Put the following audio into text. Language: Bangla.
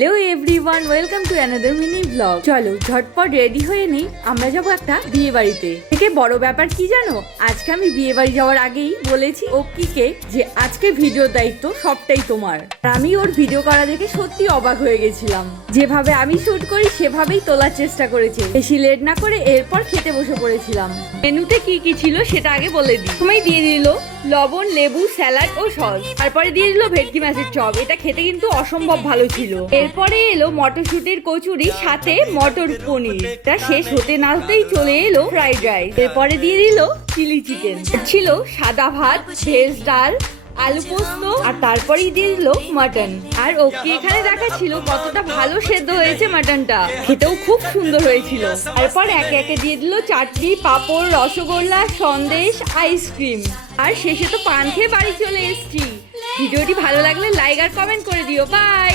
Hello everyone, welcome to another mini blog. চলো ঝটপট রেডি হয়ে নিই, আমরা যাবো একটা বিয়ে বাড়িতে। থেকে বড় ব্যাপার কি জানো, আজকে আমি বিয়ে বাড়ি যাওয়ার আগেই বলেছি অক্কিকে যে আজকে ভিডিওর দায়িত্ব সবটাই তোমার। আর আমি ওর ভিডিও করা দেখে সত্যি অবাক হয়ে গেছিলাম। যেভাবে আমি শুট করি সেভাবেই তোলার চেষ্টা করেছে। বেশি লেট না করে এরপর খেতে বসে পড়েছিলাম। মেনুতে কি কি ছিল সেটা আগে বলে দিই। প্রথমেই দিয়ে দিল লবণ, লেবু, স্যালাড ও সস। তারপরে দিয়ে দিল ভেটকি মাছের চপ। এটা খেতে কিন্তু অসম্ভব ভালো ছিল। এরপরে এলো মটরশুটির কচুরি, সাথে মটর পনির। তা শেষ হতে না হতেই চলে এলো ফ্রাইড রাইস। এরপরে দিয়ে দিল চিলি চিকেন। ছিল সাদা ভাত, ভেজ ডাল, আলু পোস্ত, আর তারপরেই দিয়ে দিল মাটন। আর ওকে এখানে দেখাচ্ছিল কতটা ভালো সেদ্ধ হয়েছে মাটনটা। খেতেও খুব সুন্দর হয়েছিল। তারপর একে একে দিয়ে দিল চাটনি, পাঁপড়, রসগোল্লা, সন্দেশ, আইসক্রিম। আর শেষে তো পান খেয়ে বাড়ি চলে এসেছি। ভিডিওটি ভালো লাগলে লাইক আর কমেন্ট করে দিও। বাই।